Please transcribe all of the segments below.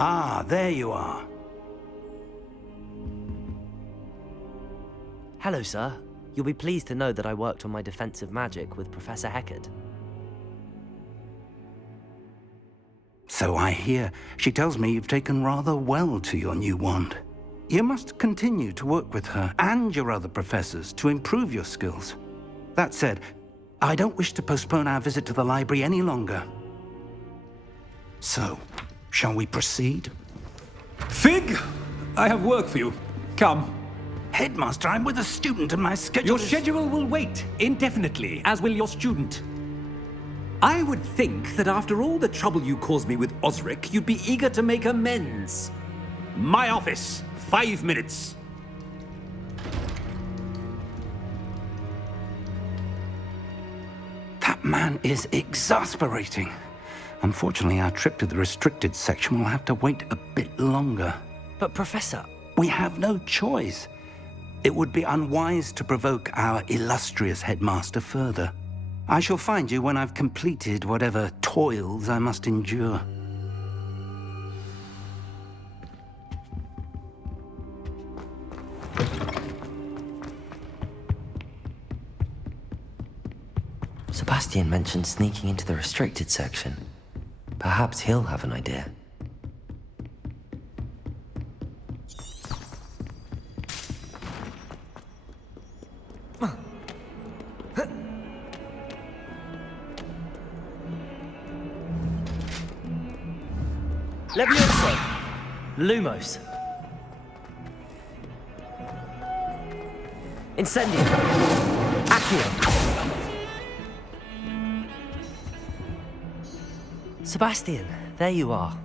Ah, there you are. Hello, sir. You'll be pleased to know that I worked on my defensive magic with Professor Heckard. So I hear. She tells me you've taken rather well to your new wand. You must continue to work with her and your other professors to improve your skills. That said, I don't wish to postpone our visit to the library any longer. So, shall we proceed? Fig! I have work for you. Come. Headmaster, I'm with a student and my schedule Your schedule will wait indefinitely, as will your student. I would think that after all the trouble you caused me with Osric, you'd be eager to make amends. My office, 5 minutes. That man is exasperating. Unfortunately, our trip to the restricted section will have to wait a bit longer. But Professor... We have no choice. It would be unwise to provoke our illustrious headmaster further. I shall find you when I've completed whatever toils I must endure. Sebastian mentioned sneaking into the restricted section. Perhaps he'll have an idea. Levioso! Lumos! Incendio! Accio! Sebastian, there you are.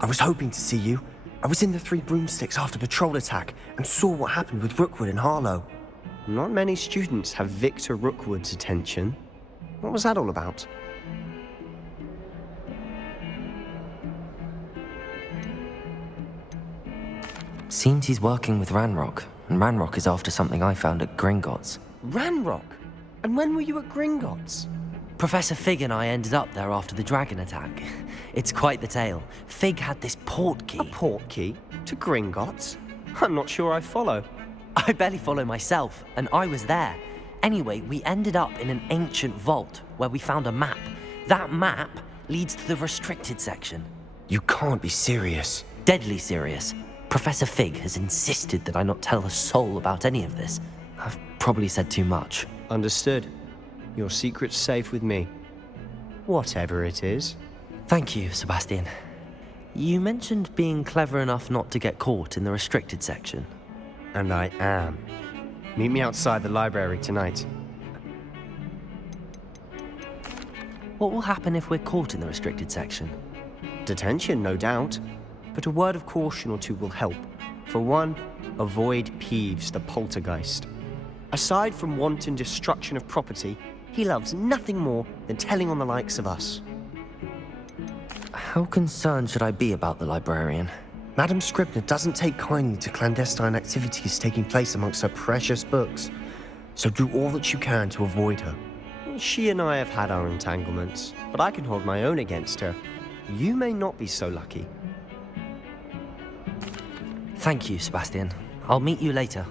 I was hoping to see you. I was in the Three Broomsticks after the troll attack and saw what happened with Rookwood and Harlow. Not many students have Victor Rookwood's attention. What was that all about? Seems he's working with Ranrock, and Ranrock is after something I found at Gringotts. Ranrock? And when were you at Gringotts? Professor Fig and I ended up there after the dragon attack. It's quite the tale. Fig had this port key. A port key? To Gringotts? I'm not sure I follow. I barely follow myself, and I was there. Anyway, we ended up in an ancient vault where we found a map. That map leads to the restricted section. You can't be serious. Deadly serious. Professor Fig has insisted that I not tell a soul about any of this. I've probably said too much. Understood. Your secret's safe with me. Whatever it is. Thank you, Sebastian. You mentioned being clever enough not to get caught in the restricted section. And I am. Meet me outside the library tonight. What will happen if we're caught in the restricted section? Detention, no doubt. But a word of caution or two will help. For one, avoid Peeves, the poltergeist. Aside from wanton destruction of property, he loves nothing more than telling on the likes of us. How concerned should I be about the librarian? Madam Scribner doesn't take kindly to clandestine activities taking place amongst her precious books, so do all that you can to avoid her. She and I have had our entanglements, but I can hold my own against her. You may not be so lucky. Thank you, Sebastian. I'll meet you later.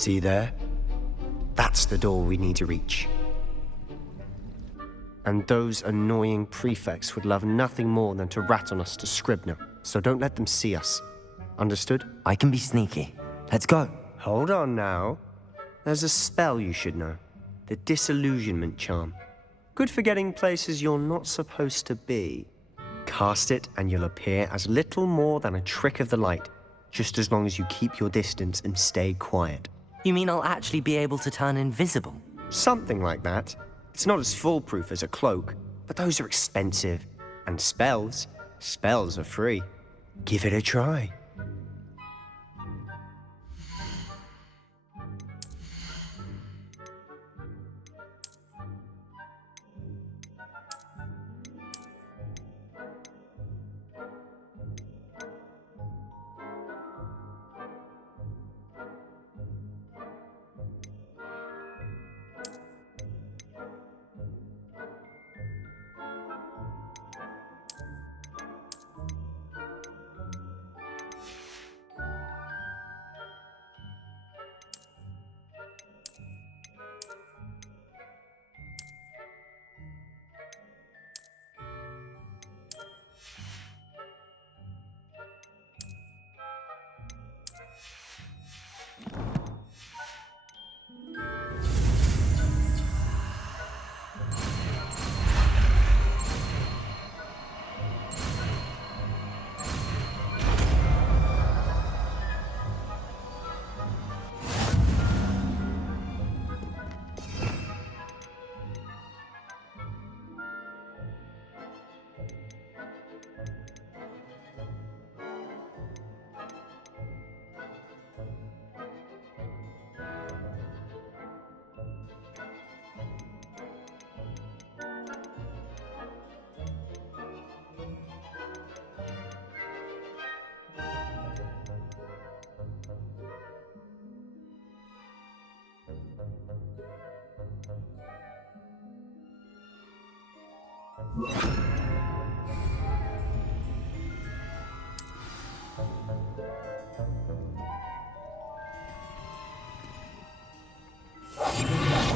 See there? That's the door we need to reach. And those annoying prefects would love nothing more than to rat on us to Scribner, so don't let them see us. Understood? I can be sneaky. Let's go. Hold on now. There's a spell you should know. The Disillusionment Charm. Good for getting places you're not supposed to be. Cast it and you'll appear as little more than a trick of the light, just as long as you keep your distance and stay quiet. You mean I'll actually be able to turn invisible? Something like that. It's not as foolproof as a cloak, but those are expensive. And spells are free. Give it a try.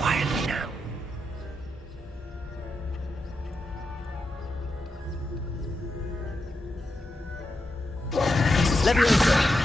Quietly now. Leviosa!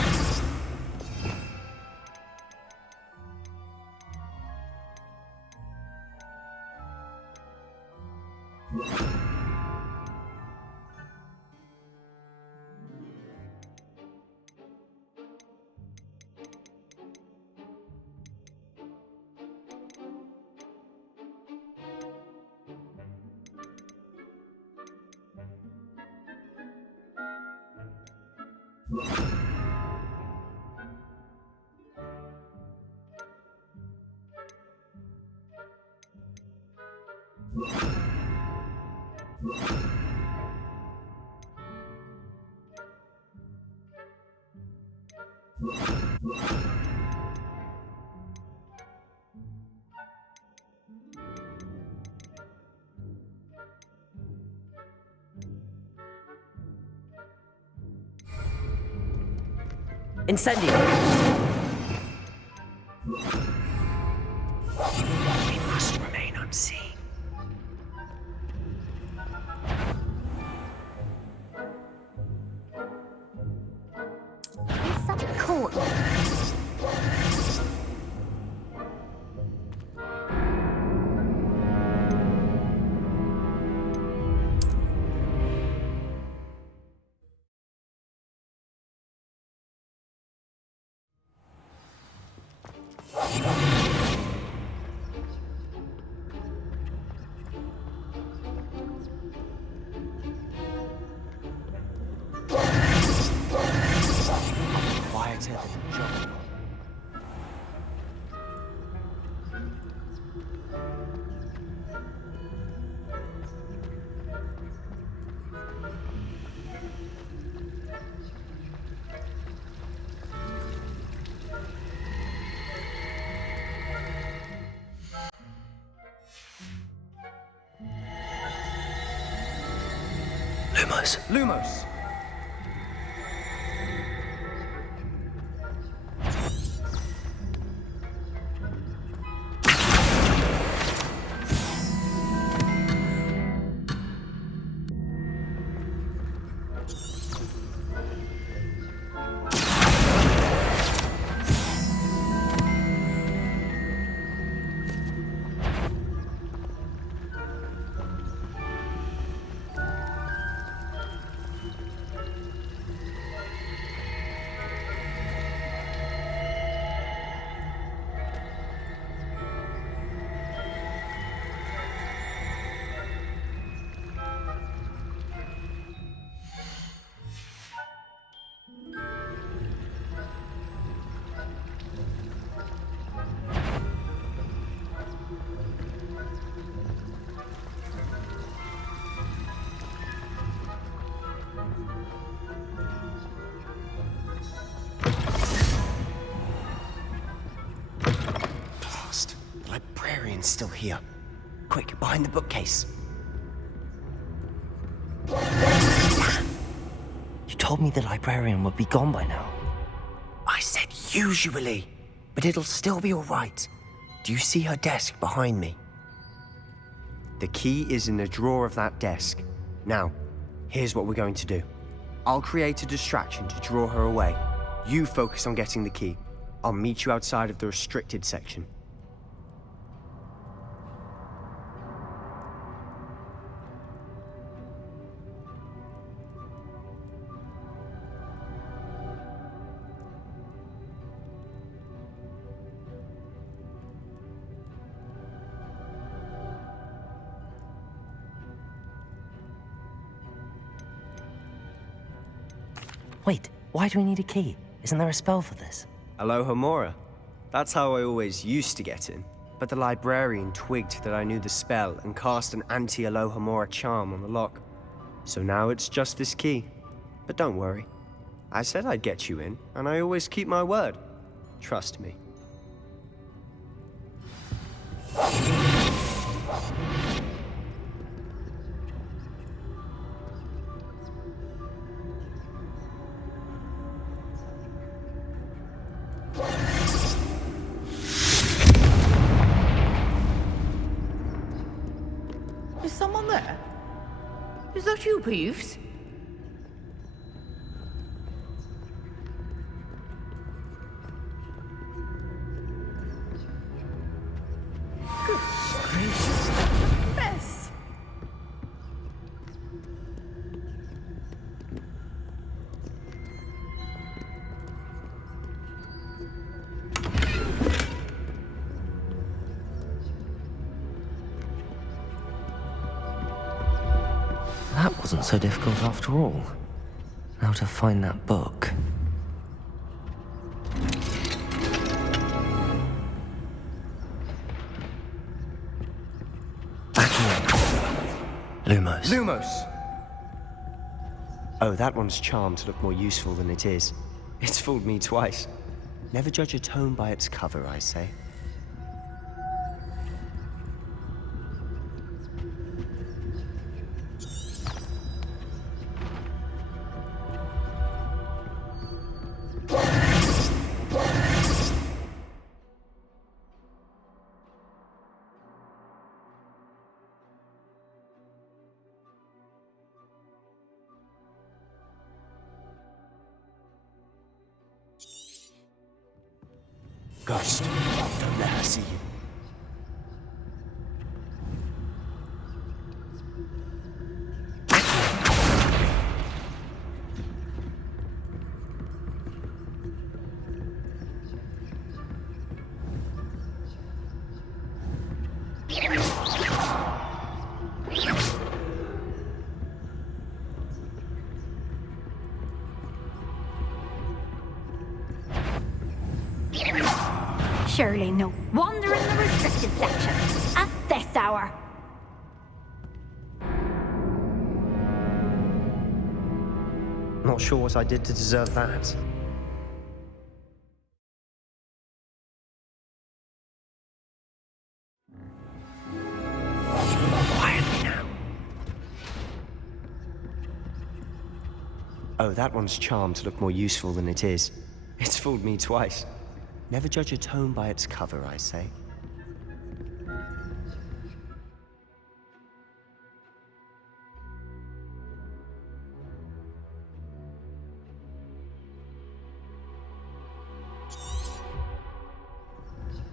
Incendio! We must remain unseen. It's such a courtyard. Quieter than a jungle. Lumos! librarian's still here. Quick, behind the bookcase. You told me the librarian would be gone by now. I said usually, but it'll still be all right. Do you see her desk behind me? The key is in the drawer of that desk. Now, here's what we're going to do. I'll create a distraction to draw her away. You focus on getting the key. I'll meet you outside of the restricted section. Wait, why do we need a key? Isn't there a spell for this? Aloha Mora. That's how I always used to get in. But the librarian twigged that I knew the spell and cast an anti-Aloha Mora charm on the lock. So now it's just this key. But don't worry. I said I'd get you in, and I always keep my word. Trust me. Is someone there? Is that you, Peeves? Good gracious, mess! That wasn't so difficult after all. Now to find that book. Lumos. Lumos! Oh, that one's charmed to look more useful than it is. It's fooled me twice. Never judge a tome by its cover, I say. Ghost, don't let her see you. Surely no wonder in the restricted section at this hour. Not sure what I did to deserve that. Quietly now. Oh, that one's charmed to look more useful than it is. It's fooled me twice. Never judge a tome by its cover, I say.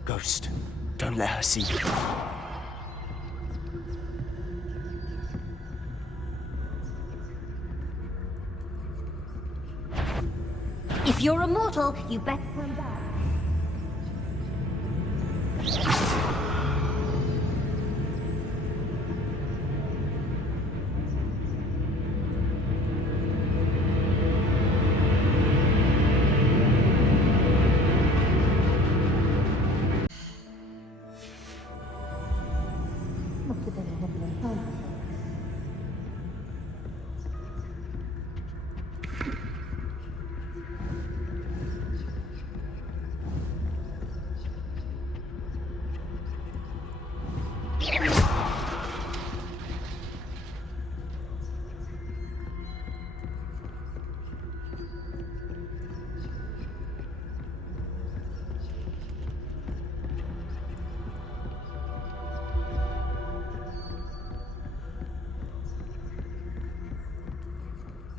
Ghost, don't let her see you. If you're immortal, you better come back.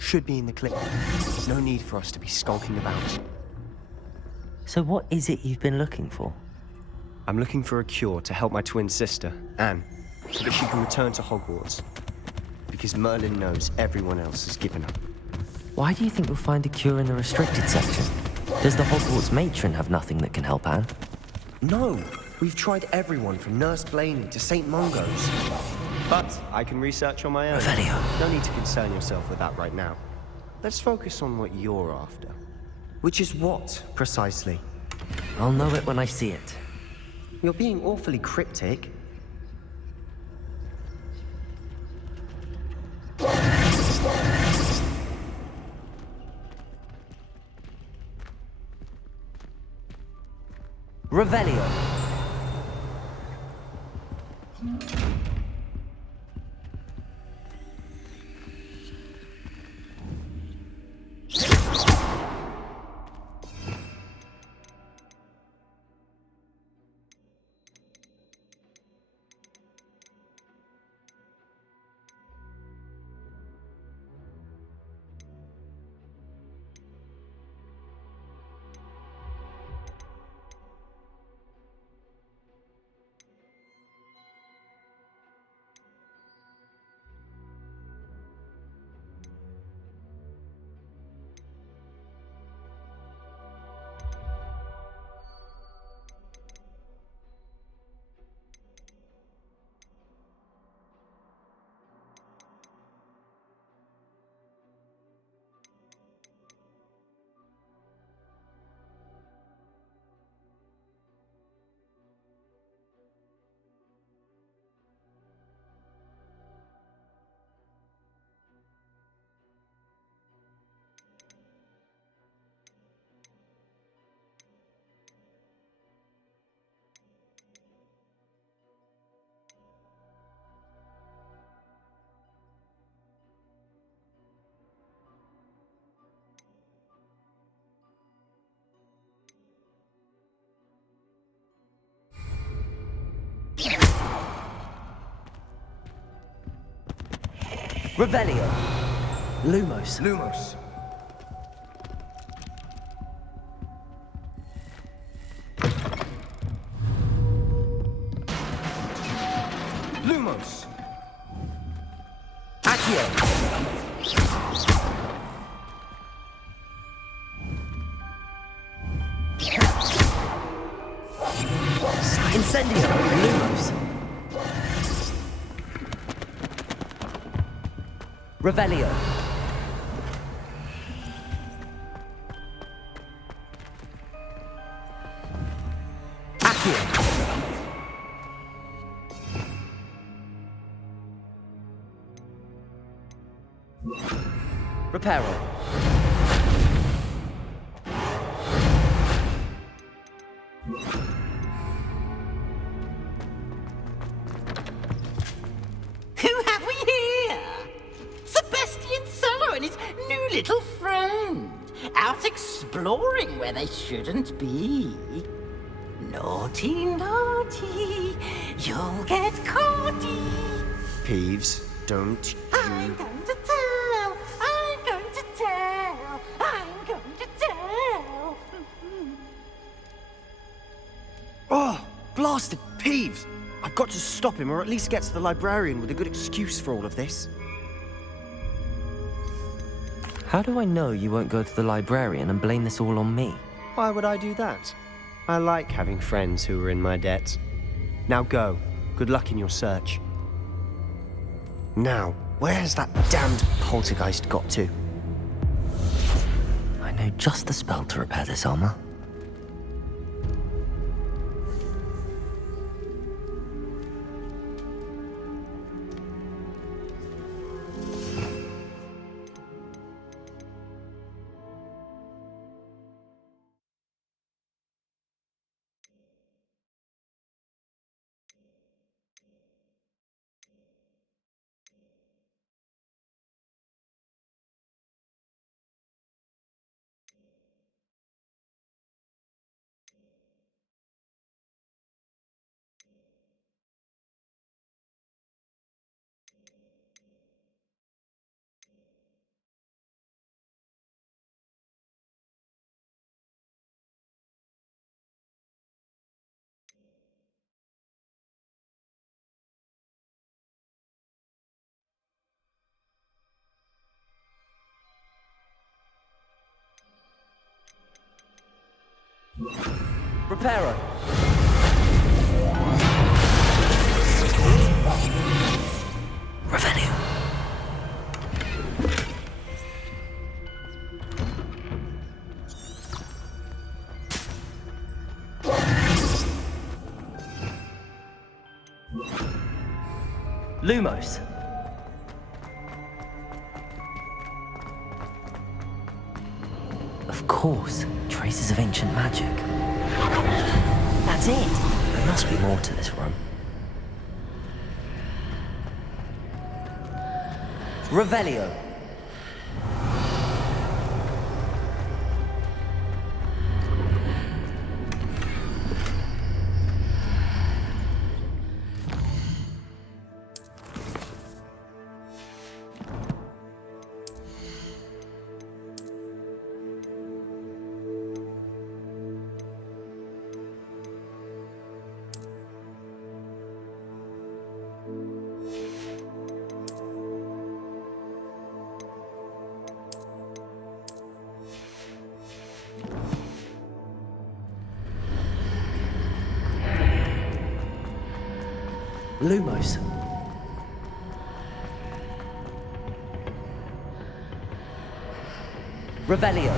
should be in the clip. No need for us to be skulking about. So what is it you've been looking for? I'm looking for a cure to help my twin sister, Anne, so that she can return to Hogwarts. Because Merlin knows everyone else has given up. Why do you think you'll find a cure in the restricted section? Does the Hogwarts matron have nothing that can help Anne? No! We've tried everyone from Nurse Blaney to St. Mungo's. But I can research on my own. Revelio. No need to concern yourself with that right now. Let's focus on what you're after. Which is what, precisely? I'll know it when I see it. You're being awfully cryptic. Revelio. Revelio. Lumos. Lumos. Lumos. Accio. Incendio. Lumos. Revelio. Accio. Reparo. Who have we here? Sebastian Solo and his new little friend. Out exploring where they shouldn't be. Naughty, naughty. You'll get caughty. Peeves, don't I'm you... going to tell. I'm going to tell. I'm going to tell. Oh, blasted Peeves! I've got to stop him, or at least get to the librarian with a good excuse for all of this. How do I know you won't go to the librarian and blame this all on me? Why would I do that? I like having friends who are in my debt. Now go. Good luck in your search. Now, where has that damned poltergeist got to? I know just the spell to repair this armor. Reparo. Revenue. Lumos. Of course, traces of ancient magic. That's it. There must be more to this room. Revelio. Lumos. Revelio.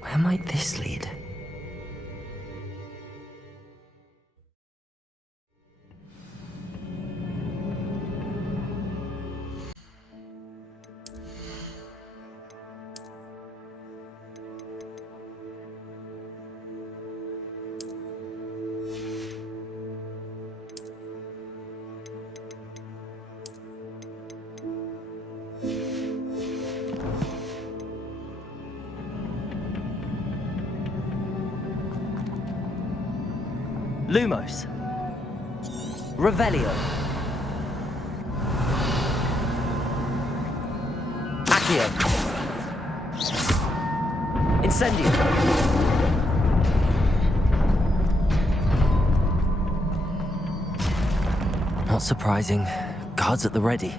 Where might this lead? Lumos. Revelio. Accio. Incendio. Not surprising. Guards at the ready.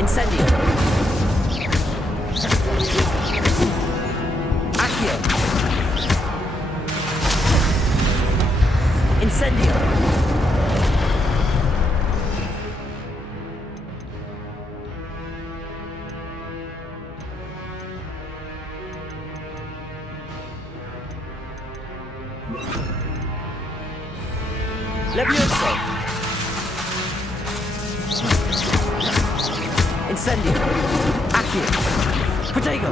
Incendio. Accio. Incendio. Levioso. Incendio. Accio. Protego.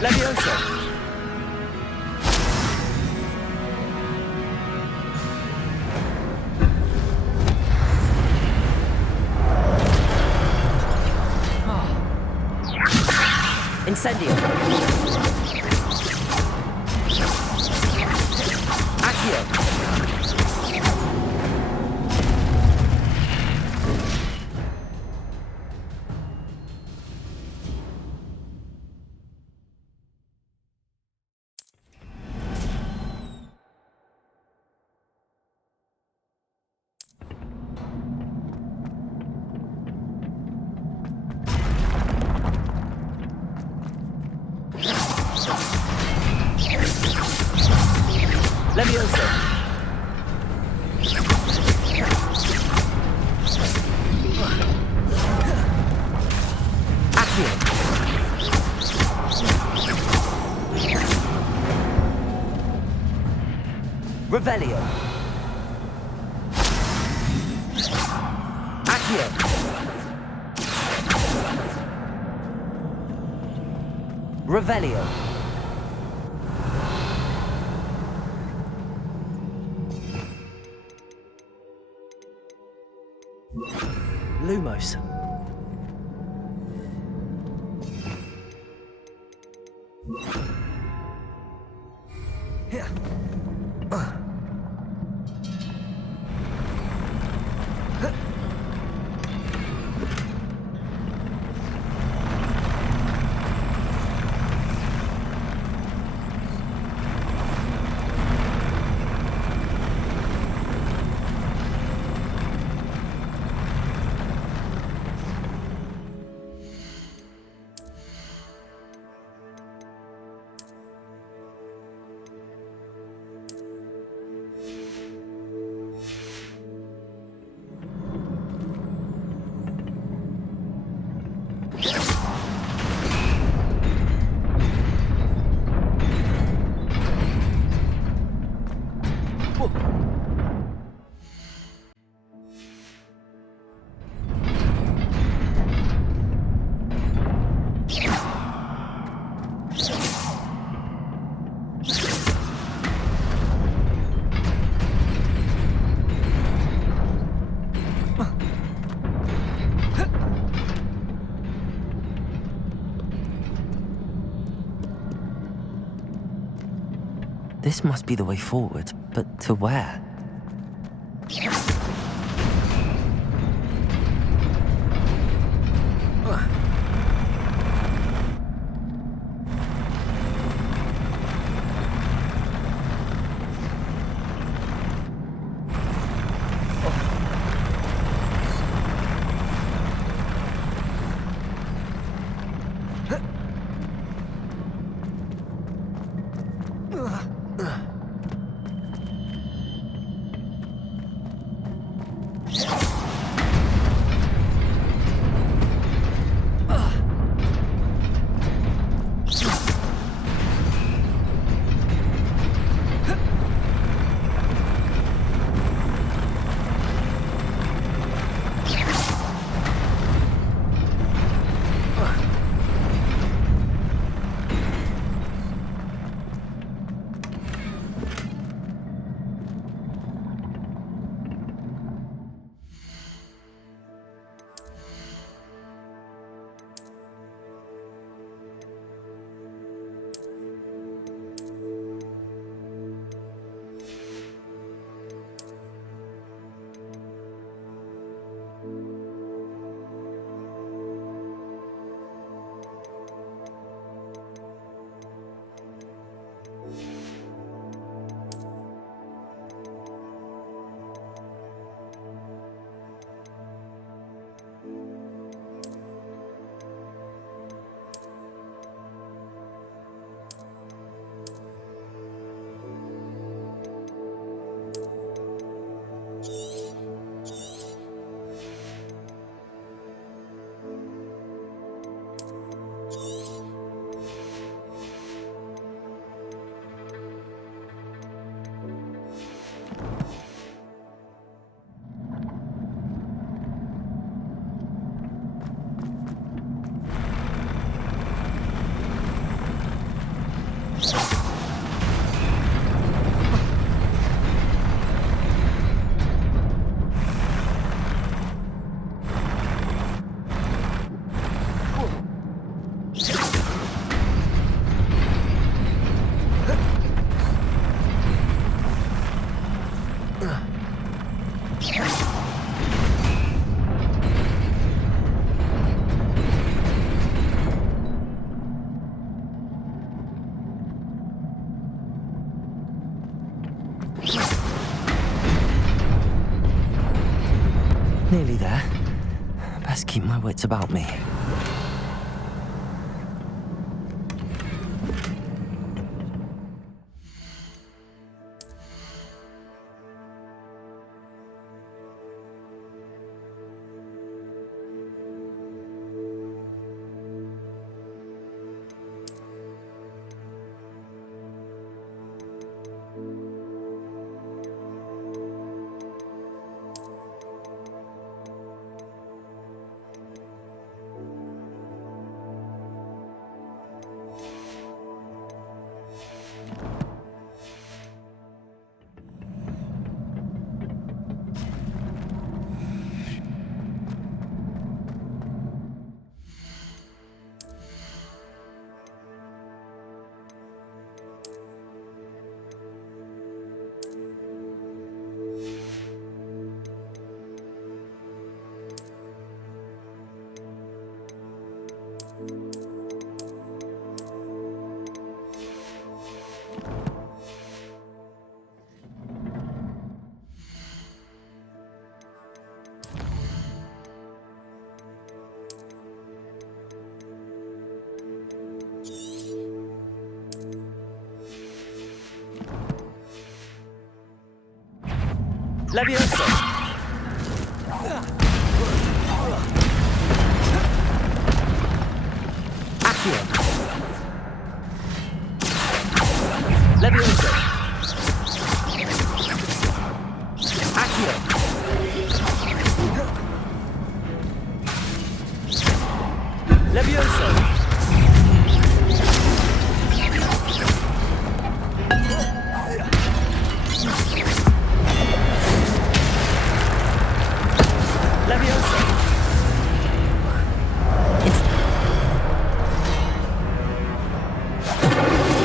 Levioso. Incendio. Accio. Levioso. Accio. Revelio. Lumos. This must be the way forward, but to where? Nearly there. Best keep my wits about me. Levioso! Accio! Levioso! Accio! Levioso! Levioso!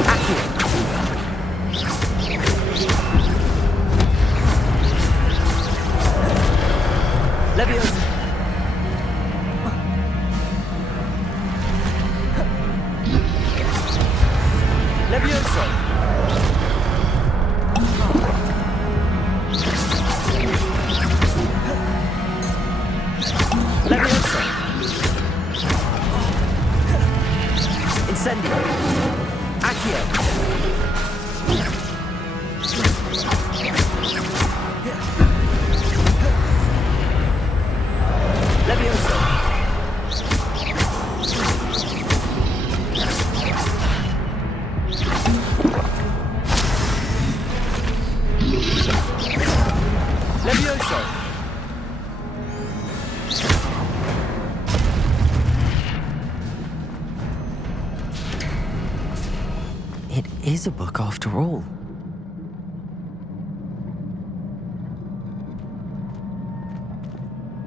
Accio! Levioso! Levioso! Levioso! Incendio! Accio! Levioso! Levioso! It is a book after all.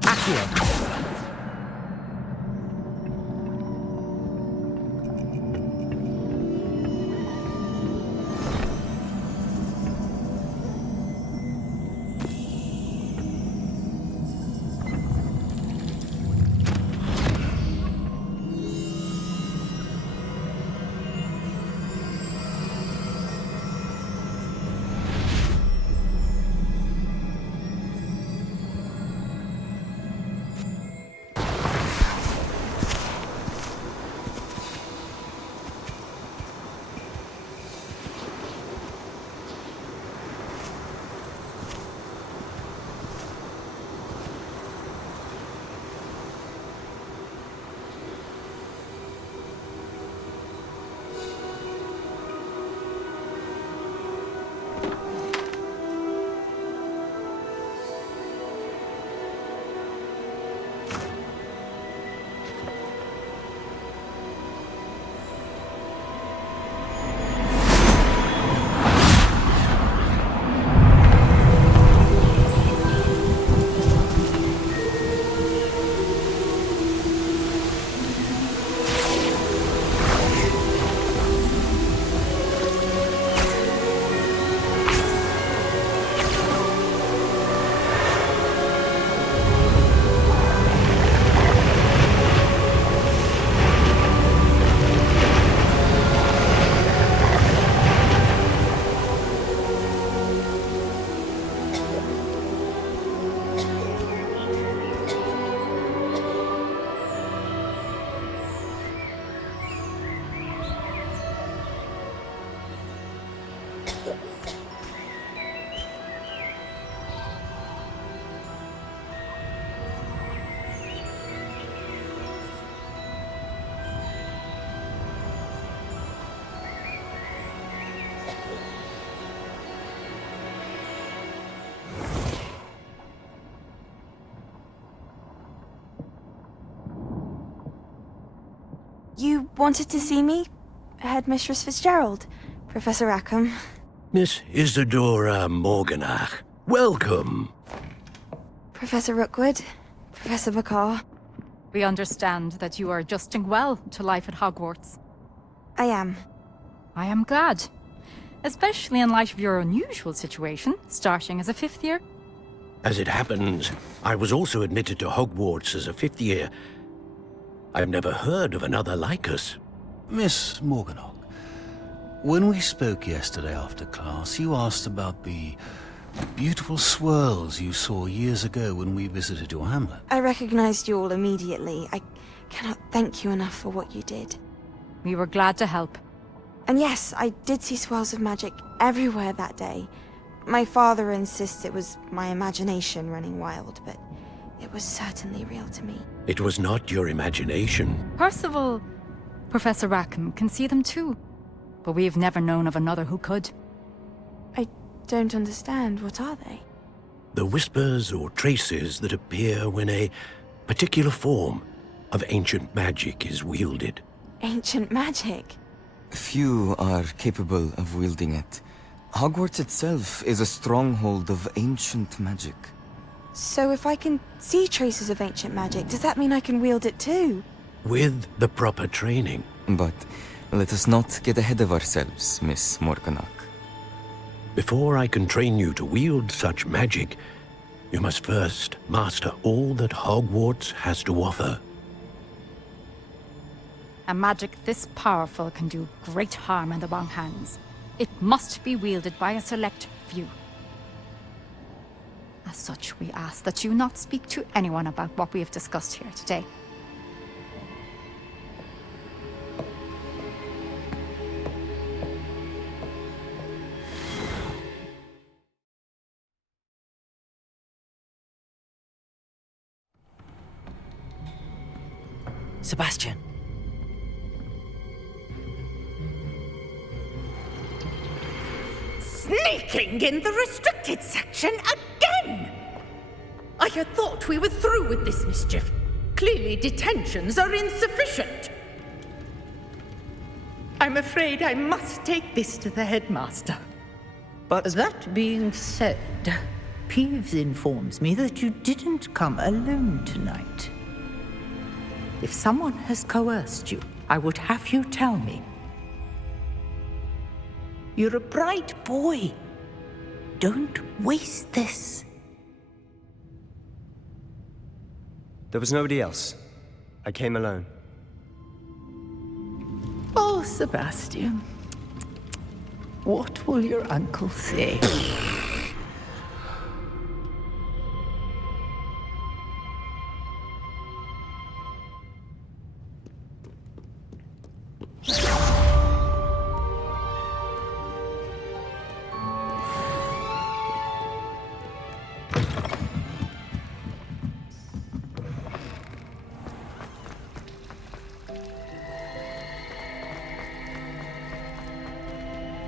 Accio! You wanted to see me? Headmistress Fitzgerald? Professor Rackham? Miss Isadora Morganach, welcome. Professor Rookwood? Professor McCaw? We understand that you are adjusting well to life at Hogwarts. I am. I am glad. Especially in light of your unusual situation, starting as a fifth year. As it happens, I was also admitted to Hogwarts as a fifth year. I've never heard of another like us. Miss Morganach, when we spoke yesterday after class, you asked about the beautiful swirls you saw years ago when we visited your hamlet. I recognized you all immediately. I cannot thank you enough for what you did. We were glad to help. And yes, I did see swirls of magic everywhere that day. My father insists it was my imagination running wild, but it was certainly real to me. It was not your imagination. Percival, Professor Rackham can see them too. But we've never known of another who could. I don't understand. What are they? The whispers or traces that appear when a particular form of ancient magic is wielded. Ancient magic? Few are capable of wielding it. Hogwarts itself is a stronghold of ancient magic. So if I can see traces of ancient magic, does that mean I can wield it too? With the proper training. But let us not get ahead of ourselves, Miss Morganach. Before I can train you to wield such magic, you must first master all that Hogwarts has to offer. A magic this powerful can do great harm in the wrong hands. It must be wielded by a select few. As such, we ask that you not speak to anyone about what we have discussed here today. Sebastian. Sneaking in the restricted section again! I had thought we were through with this mischief. Clearly detentions are insufficient. I'm afraid I must take this to the headmaster. But that being said, Peeves informs me that you didn't come alone tonight. If someone has coerced you, I would have you tell me. You're a bright boy. Don't waste this. There was nobody else. I came alone. Oh, Sebastian. What will your uncle say?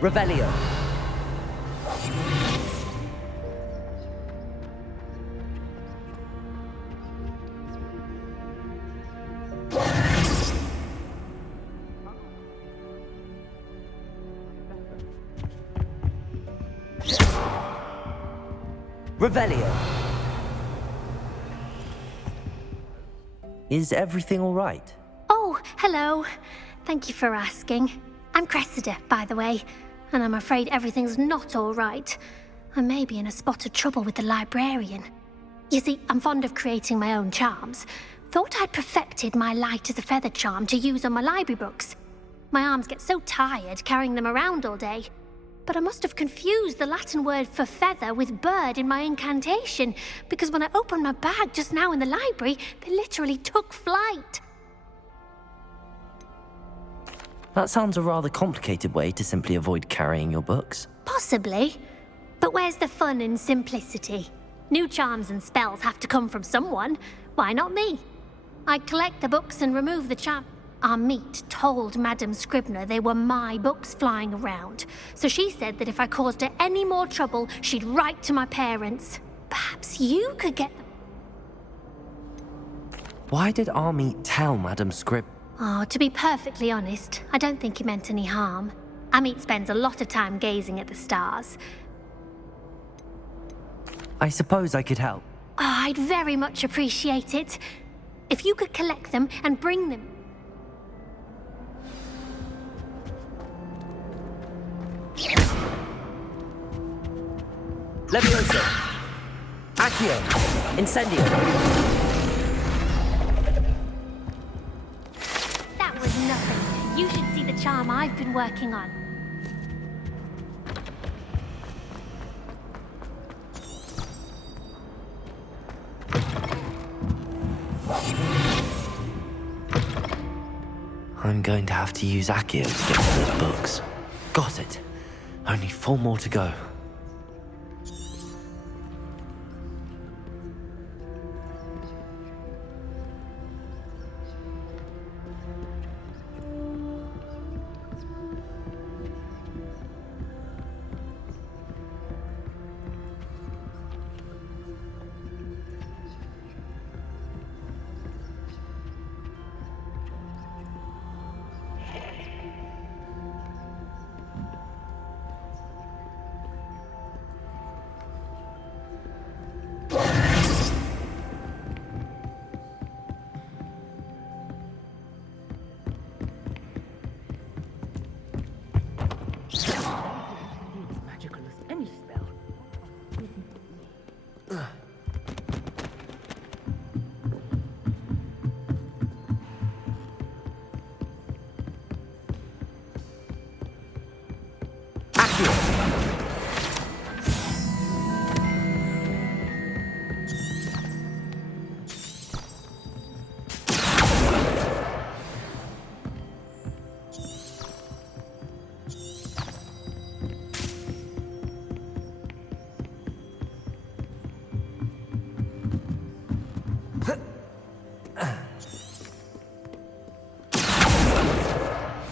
Revelio. Revelio. Is everything all right? Oh, hello. Thank you for asking. I'm Cressida, by the way, and I'm afraid everything's not all right. I may be in a spot of trouble with the librarian. You see, I'm fond of creating my own charms. Thought I'd perfected my light as a feather charm to use on my library books. My arms get so tired carrying them around all day. But I must have confused the Latin word for feather with bird in my incantation, because when I opened my bag just now in the library, they literally took flight. That sounds a rather complicated way to simply avoid carrying your books. Possibly. But where's the fun in simplicity? New charms and spells have to come from someone. Why not me? I'd collect the books and remove the charm. Our meet told Madame Scribner they were my books flying around. So she said that if I caused her any more trouble, she'd write to my parents. Perhaps you could get them. Why did Army tell Madame Scrib? Oh, to be perfectly honest, I don't think he meant any harm. Amit spends a lot of time gazing at the stars. I suppose I could help. Oh, I'd very much appreciate it. If you could collect them and bring them. Levioso. Accio. Incendio. That was nothing. You should see the charm I've been working on. I'm going to have to use Accio to get to those books. Got it. Only 4 more to go.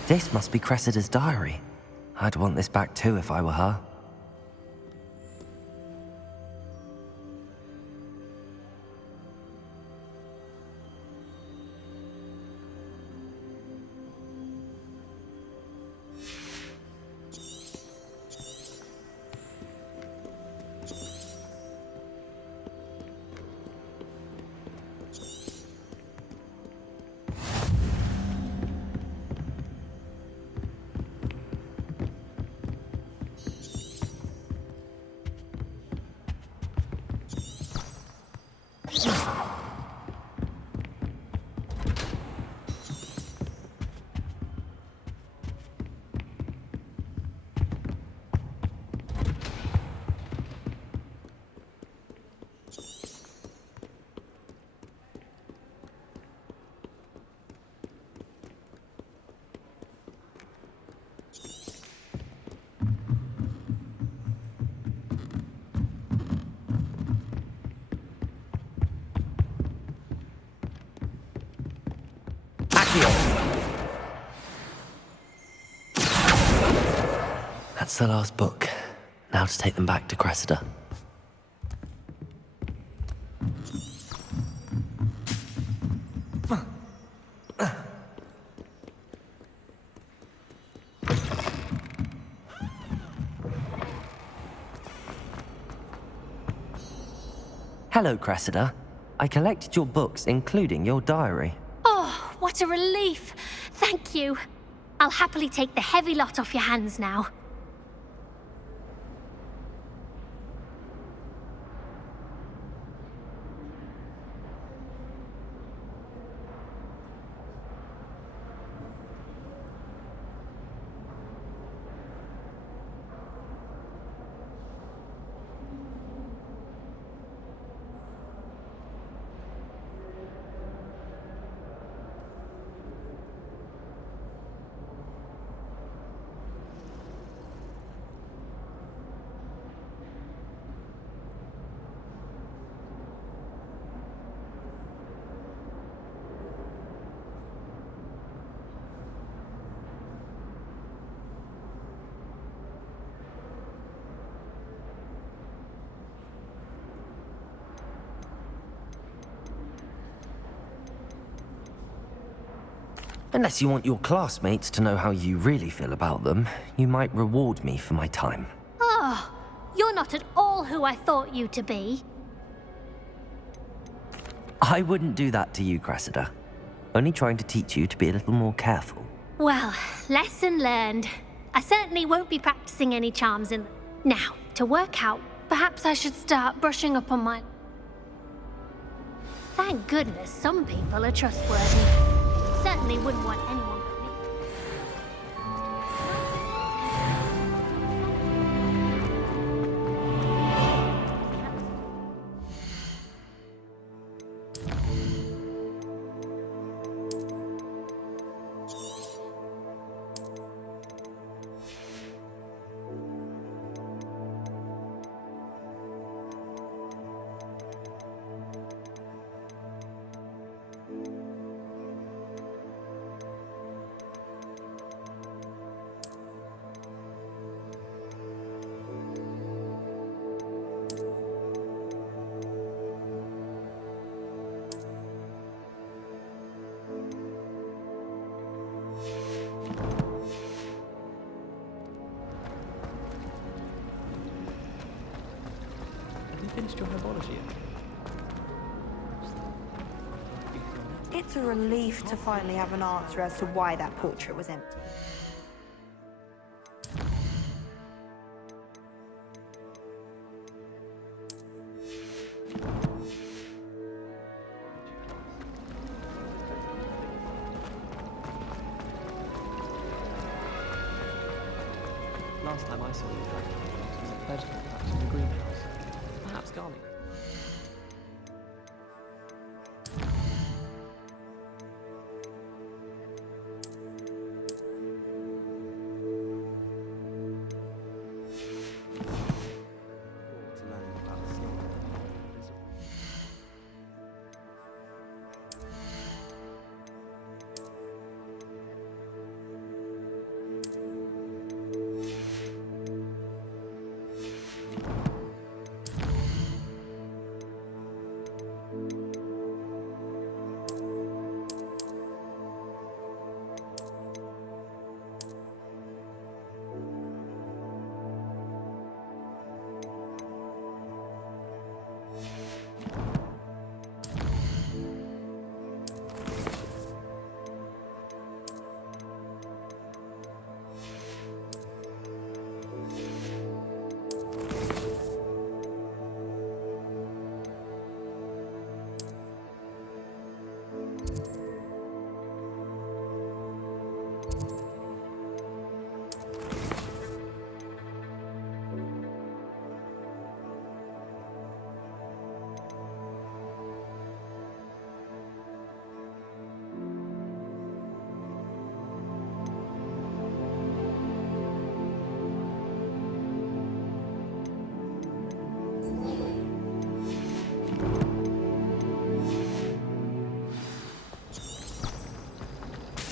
This must be Cressida's diary. I'd want this back too if I were her. That's the last book. Now to take them back to Cressida. Hello, Cressida. I collected your books, including your diary. Oh, what a relief. Thank you. I'll happily take the heavy lot off your hands now. Unless you want your classmates to know how you really feel about them, you might reward me for my time. Oh, you're not at all who I thought you to be. I wouldn't do that to you, Cressida. Only trying to teach you to be a little more careful. Well, lesson learned. I certainly won't be practicing any charms in... Now, to work out, perhaps I should start brushing up on my... Thank goodness some people are trustworthy. Certainly wouldn't want anyone but me. Finished your herbology yet? It's a relief to finally have an answer as to why that portrait was empty. Last time I saw you, was at vegetable patch in the greenhouse. Perhaps garlic.